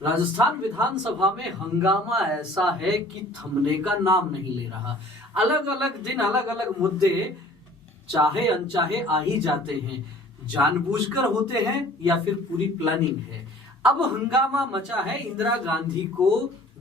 राजस्थान विधानसभा में हंगामा ऐसा है कि थमने का नाम नहीं ले रहा। अलग अलग दिन अलग अलग मुद्दे चाहे अनचाहे आ ही जाते हैं, जानबूझकर होते हैं या फिर पूरी प्लानिंग है। अब हंगामा मचा है इंदिरा गांधी को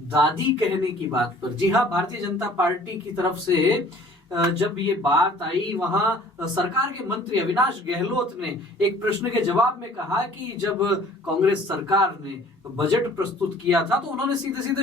दादी कहने की बात पर। जी हाँ, भारतीय जनता पार्टी की तरफ से जब ये बात आई, वहां सरकार के मंत्री अविनाश गहलोत ने एक प्रश्न के जवाब में कहा कि जब कांग्रेस सरकार ने बजट प्रस्तुत किया था तो उन्होंने सीधे सीधे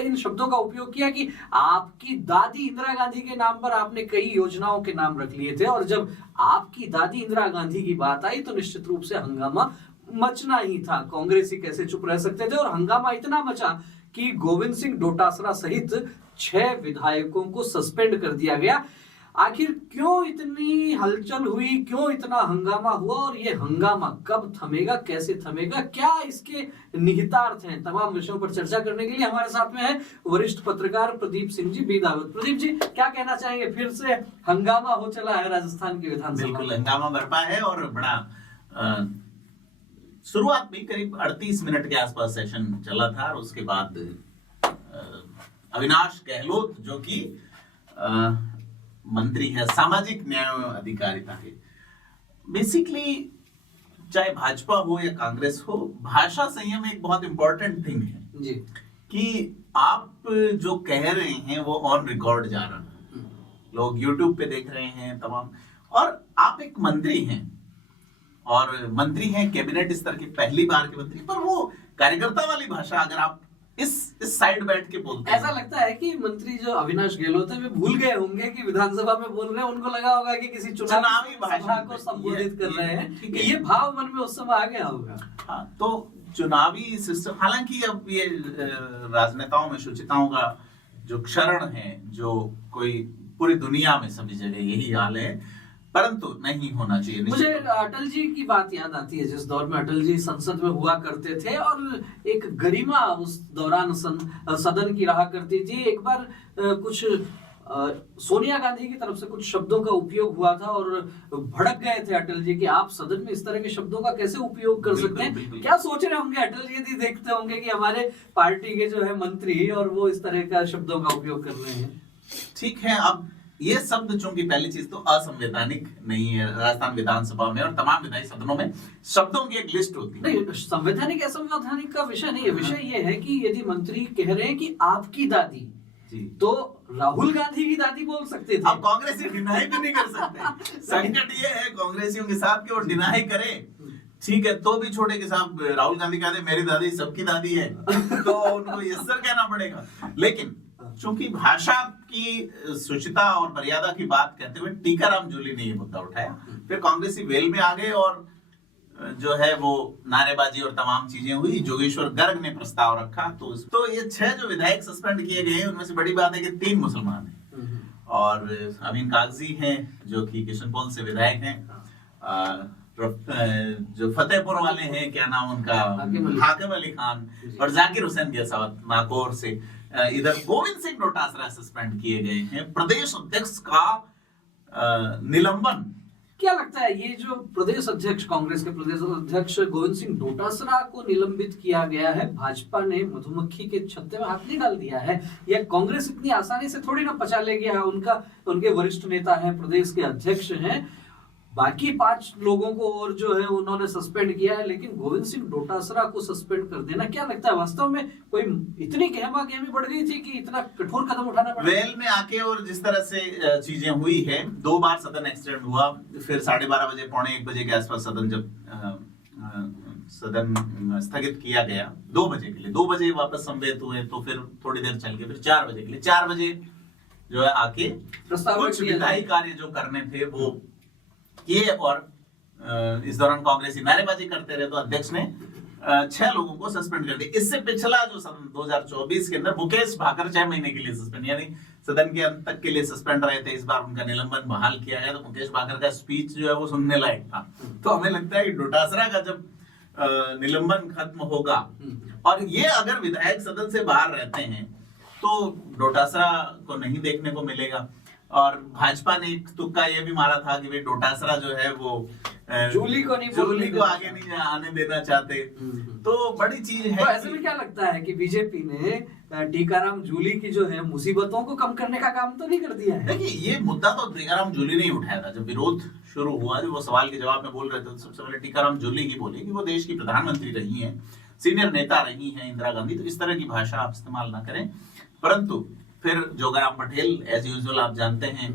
इन शब्दों का उपयोग किया कि आपकी दादी इंदिरा गांधी के नाम पर आपने कई योजनाओं के नाम रख लिए थे, और जब आपकी दादी इंदिरा गांधी की बात आई तो निश्चित रूप से हंगामा मचना ही था। कांग्रेसी कैसे चुप रह सकते थे। और हंगामा इतना मचा कि गोविंद सिंह डोटासरा सहित 6 विधायकों को सस्पेंड कर दिया गया। आखिर क्यों इतनी हलचल हुई, क्यों इतना हंगामा हुआ, और ये हंगामा कब थमेगा, कैसे थमेगा, क्या इसके निहितार्थ हैं, तमाम विषयों पर चर्चा करने के लिए हमारे साथ में है वरिष्ठ पत्रकार प्रदीप सिंह जी बीदावत। प्रदीप जी, क्या कहना चाहेंगे? फिर से हंगामा हो चला है राजस्थान की विधानसभा। बिल्कुल हंगामा बरपा है और बड़ा शुरुआत में करीब 38 मिनट के आसपास सेशन चला था और उसके बाद अविनाश गहलोत जो कि मंत्री है सामाजिक न्याय एवं अधिकारिता के, बेसिकली चाहे भाजपा हो या कांग्रेस हो, भाषा संयम एक बहुत इंपॉर्टेंट थिंग है जी। कि आप जो कह रहे हैं वो ऑन रिकॉर्ड जा रहा है, लोग यूट्यूब पे देख रहे हैं तमाम, और आप एक मंत्री हैं और मंत्री हैं कैबिनेट स्तर के पहली बार के मंत्री, पर वो कार्यकर्ता वाली भाषा अगर आप इस साइड बैठ के बोलते हैं, ऐसा लगता है कि मंत्री जो अविनाश गहलोत है वे भूल गए होंगे कि विधानसभा में बोल रहे हैं। उनको लगा होगा कि किसी चुनावी भाषण को संबोधित कर रहे हैं, ये भाव मन में उस समय आ गया होगा। हाँ, तो चुनावी सिस्टम, हालांकि अब ये राजनेताओं में शुचिताओं का जो क्षरण है, जो कोई पूरी दुनिया में सभी जगह यही हाल है, परंतु नहीं होना चाहिए। मुझे अटल जी की बात याद आती है, जिस दौर में अटल जी संसद में हुआ करते थे और एक गरिमा उस दौरान सदन की रहा करती थी। एक बार कुछ सोनिया गांधी की तरफ से कुछ शब्दों का उपयोग हुआ था और भड़क गए थे अटल जी कि आप सदन में इस तरह के शब्दों का कैसे उपयोग कर सकते हैं। क्या सोच रहे होंगे अटल जी यदि देखते होंगे कि हमारे पार्टी के जो है मंत्री और वो इस तरह का शब्दों का उपयोग कर रहे हैं? ठीक है, अब ये शब्द चूंकि पहली चीज तो असंवैधानिक नहीं है। राजस्थान विधानसभा में और तमाम विधायी सदनों में शब्दों की एक लिस्ट होती है। नहीं, संवैधानिक असंवैधानिक का विषय नहीं है। विषय ये है कि यदि मंत्री कह रहे हैं कि आपकी दादी, तो राहुल गांधी की दादी बोल सकते थे। अब कांग्रेसी डिनाई भी नहीं कर सकते। संकट ये है कांग्रेसियों के साथ कि वो डिनाई करे, ठीक है, तो भी छोटे के साथ राहुल गांधी कहते मेरी दादी सबकी दादी है तो उनको ये सर कहना पड़ेगा। लेकिन चूंकि भाषा की शुचिता और मर्यादा की बात करते हुए टीकाराम जूली ने ये मुद्दा उठाया, फिर कांग्रेसी वेल में आ गए और जो है वो नारेबाजी और तमाम चीजें हुई। जोगेश्वर गर्ग ने प्रस्ताव रखा, तो ये 6 जो विधायक सस्पेंड किए गए, उनमें से बड़ी बात है कि 3 मुसलमान हैं और अमीन कागजी हैं जो कि किशनपोल से विधायक हैं, जो फतेहपुर वाले हैं, क्या नाम उनका, हाकिम अली खान, और जाकिर हुसैन गेसावत नागौर से। इधर गोविंद सिंह डोटासरा सस्पेंड किए गए हैं। प्रदेश अध्यक्ष का निलंबन, क्या लगता है ये जो प्रदेश अध्यक्ष, कांग्रेस के प्रदेश अध्यक्ष गोविंद सिंह डोटासरा को निलंबित किया गया है, भाजपा ने मधुमक्खी के छत्ते में हाथ नहीं डाल दिया है, या कांग्रेस इतनी आसानी से थोड़ी ना पचा ले गया है? उनके वरिष्ठ नेता हैं, प्रदेश के अध्यक्ष हैं, बाकी 5 लोगों को और जो है उन्होंने सस्पेंड किया है, लेकिन गोविंद सिंह डोटासरा को सस्पेंड कर देना, क्या लगता है वास्तव में कोई इतनी गहमा-गहमी बढ़ गई थी कि इतना कठोर कदम उठाना पड़ा? वेल में आके और जिस तरह से चीजें हुई है, 2 बार सदन एक्सटेंड हुआ, फिर 12:30 बजे, 1:45 बजे के आसपास सदन जब सदन स्थगित किया गया 2 बजे के लिए, 2 बजे वापस समवेत हुए, तो फिर थोड़ी देर चल के फिर 4 बजे के लिए, 4 बजे जो है आके कुछ विधायी कार्य जो करने थे वो किए और इस दौरान कांग्रेसी नारेबाजी करते रहे, तो अध्यक्ष ने 6 लोगों को सस्पेंड कर दिया। इससे पिछला जो सदन 2024 के अंदर मुकेश भाकर 6 महीने के लिए सस्पेंड, यानी सदन के अंत तक के लिए सस्पेंड रहे थे। इस बार उनका निलंबन बहाल किया गया, तो मुकेश भाकर का स्पीच जो है वो सुनने लायक था। तो हमें लगता है कि डोटासरा का जब निलंबन खत्म होगा, और ये अगर विधायक सदन से बाहर रहते हैं तो डोटासरा को नहीं देखने को मिलेगा। और भाजपा ने एक तुक्का ये भी मारा था कि वे डोटासरा जो है वो जूली को नहीं जूली को आगे नहीं आने देना चाहते। तो बड़ी चीज है। तो ऐसे में क्या लगता है कि बीजेपी ने टीकाराम जूली की जो है मुसीबतों को कम करने का काम तो नहीं कर दिया है? देखिए, ये मुद्दा तो टीकाराम जूली ने ही उठाया था। जब विरोध शुरू हुआ, वो सवाल के जवाब में बोल रहे थे, तो सबसे पहले टीकाराम जूली ही बोले कि वो देश की प्रधानमंत्री रही हैं, सीनियर नेता रही हैं इंदिरा गांधी, तो इस तरह की भाषा आप इस्तेमाल ना करें। परंतु फिर जोगाराम पटेल एज यूजुअल आप जानते हैं,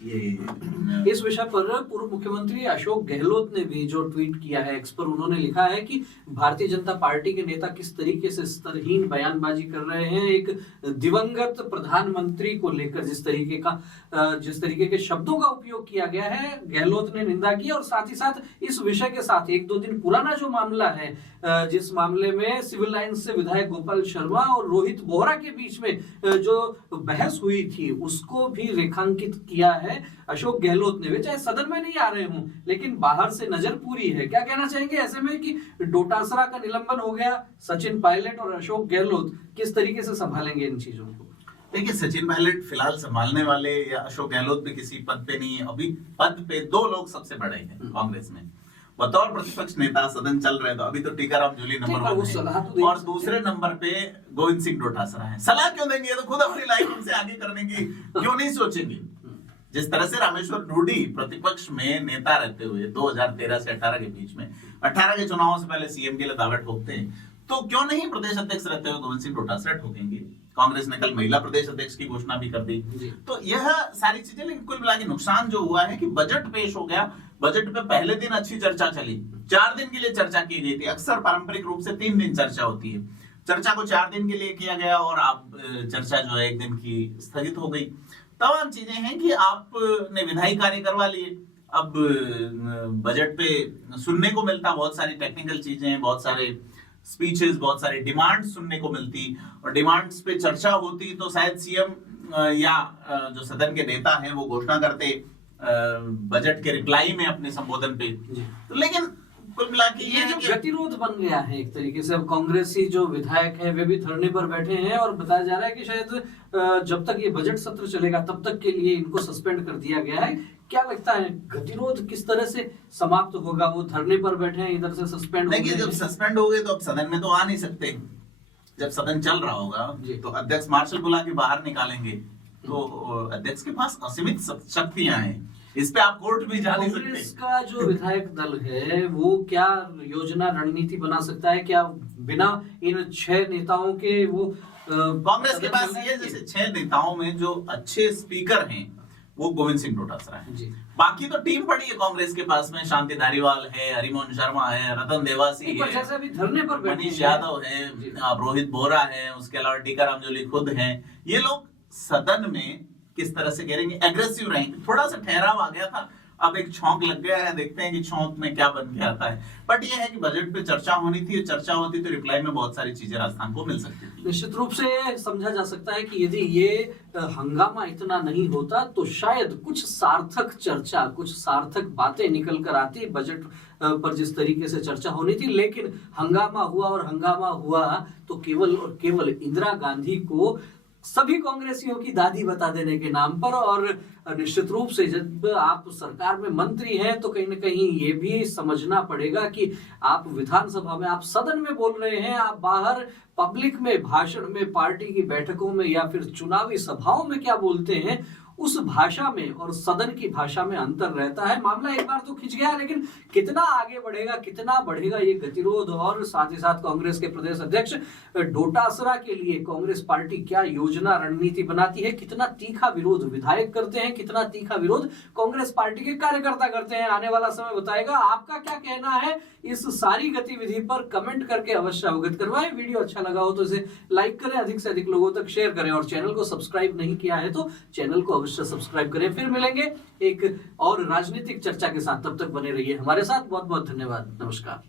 इस विषय पर पूर्व मुख्यमंत्री अशोक गहलोत ने भी जो ट्वीट किया है एक्स पर, उन्होंने लिखा है कि भारतीय जनता पार्टी के नेता किस तरीके से स्तरहीन बयानबाजी कर रहे हैं। एक दिवंगत प्रधानमंत्री को लेकर जिस तरीके के शब्दों का उपयोग किया गया है, गहलोत ने निंदा की। और साथ ही साथ इस विषय के साथ 1-2 दिन पुराना जो मामला है, जिस मामले में सिविल लाइंस से विधायक गोपाल शर्मा और रोहित बोहरा के बीच में जो बहस हुई थी, उसको भी रेखांकित किया है अशोक गहलोत ने। वे चाहे सदन में नहीं आ रहे हों, लेकिन बाहर से नजर पूरी है। क्या कहना चाहेंगे ऐसे में कि डोटासरा का निलंबन हो गया, सचिन पायलट और अशोक गहलोत किस तरीके से संभालेंगे इन चीजों को? देखिए, सचिन पायलट फिलहाल संभालने वाले, या अशोक गहलोत भी किसी पद पे नहीं है। अभी पद पे 2 लोग सबसे बड़े हैं कांग्रेस में। बतौर प्रतिपक्ष नेता सदन चल रहे, तो अभी तो टीकाराम जूली नंबर 1 है, और दूसरे नंबर पे गोविंद सिंह डोटासरा है। सलाह क्यों देंगे? तो खुद अपनी लाइफ उनसे आगे करने की क्यों नहीं सोचेंगे? जिस तरह से रामेश्वर डूडी प्रतिपक्ष में नेता रहते हुए 2013 से 18 के बीच में, 18 के चुनावों से पहले सीएम के लिए दावे ठोकते हैं, तो क्यों नहीं प्रदेश अध्यक्ष रहते हुए गोविंद सिंह डोटासरा ठोकेंगे? कांग्रेस ने कल महिला प्रदेश अध्यक्ष की घोषणा भी कर दी। तो यह सारी चीजें, लेकिन कुल मिला के नुकसान जो हुआ है कि बजट पेश हो गया। बजट पे पहले दिन अच्छी चर्चा चली, 4 दिन के लिए चर्चा की गई थी। अक्सर पारंपरिक रूप से 3 दिन चर्चा होती है, चर्चा को 4 दिन के लिए किया गया, और अब चर्चा जो है 1 दिन की स्थगित हो गई। तमाम चीजें हैं कि आपने विधायी कार्य करवा लिए। अब बजट पे सुनने को मिलता बहुत सारी टेक्निकल चीजें हैं, बहुत सारे स्पीचेस, बहुत सारी डिमांड सुनने को मिलती, और डिमांड्स पे चर्चा होती तो शायद सीएम या जो सदन के नेता हैं वो घोषणा करते बजट के रिप्लाई में अपने संबोधन पे। तो लेकिन कुल मिला के ये जो गतिरोध बन गया है एक तरीके से, अब कांग्रेसी जो विधायक हैं वे भी धरने पर बैठे हैं, और बताया जा रहा है कि शायद जब तक ये बजट सत्र चलेगा तब तक के लिए इनको सस्पेंड कर दिया गया है। क्या लगता है गतिरोध किस तरह से समाप्त होगा? वो धरने पर बैठे हैं, इधर से सस्पेंड हो गए। जब सस्पेंड हो गए तो अब सदन में तो आ नहीं सकते। जब सदन चल रहा होगा तो अध्यक्ष मार्शल बुला के बाहर निकालेंगे, तो अध्यक्ष के पास असीमित शक्तियां हैं, इस पे आप कोर्ट भी जा नहीं सकते। कांग्रेस का जो विधायक दल है वो क्या योजना रणनीति बना सकता है? क्या बिना इन 6 नेताओं के वो कांग्रेस के पास ये, जैसे 6 नेताओं में जो अच्छे स्पीकर हैं वो गोविंद सिंह डोटासरा है। बाकी तो टीम पड़ी है कांग्रेस के पास में, शांति धारीवाल है, हरिमोहन शर्मा है, रतन देवासी है, धरने पर मनीष यादव है, रोहित बोहरा है, उसके अलावा टीकाराम जूली खुद हैं। ये लोग सदन में किस तरह से करेंगे, एग्रेसिव रहेंगे। थोड़ा सा ठहराव आ गया था, अब एक छौंक लग गया है, देखते हैं कि छौंक में क्या बन के आता है। बट ये है कि बजट पे चर्चा होनी थी, चर्चा होती तो रिप्लाई में बहुत सारी चीजें राजस्थान को मिल सकती थी। निश्चित रूप से समझा जा सकता है कि यदि ये हंगामा इतना नहीं होता तो शायद कुछ सार्थक चर्चा, कुछ सार्थक बातें निकल कर आती बजट पर जिस तरीके से चर्चा होनी थी। लेकिन हंगामा हुआ, और हंगामा हुआ तो केवल और केवल इंदिरा गांधी को सभी कांग्रेसियों की दादी बता देने के नाम पर। और निश्चित रूप से जब आप सरकार में मंत्री हैं तो कहीं ना कहीं ये भी समझना पड़ेगा कि आप विधानसभा में, आप सदन में बोल रहे हैं, आप बाहर पब्लिक में, भाषण में, पार्टी की बैठकों में या फिर चुनावी सभाओं में क्या बोलते हैं, उस भाषा में और सदन की भाषा में अंतर रहता है। मामला एक बार तो खिंच गया, लेकिन कितना आगे बढ़ेगा, कितना बढ़ेगा ये गतिरोध, और साथ ही साथ कांग्रेस के प्रदेश अध्यक्ष डोटासरा के लिए कांग्रेस पार्टी क्या योजना रणनीति बनाती है, कितना तीखा विरोध विधायक करते हैं, कितना तीखा विरोध कांग्रेस पार्टी के कार्यकर्ता करते हैं, आने वाला समय बताएगा। आपका क्या कहना है इस सारी गतिविधि पर? कमेंट करके अवश्य अवगत करवाएं। वीडियो अच्छा लगा हो तो इसे लाइक करें, अधिक से अधिक लोगों तक शेयर करें, और चैनल को सब्सक्राइब नहीं किया है तो चैनल को सब्सक्राइब करें। फिर मिलेंगे एक और राजनीतिक चर्चा के साथ, तब तक बने रहिए हमारे साथ। बहुत बहुत धन्यवाद, नमस्कार।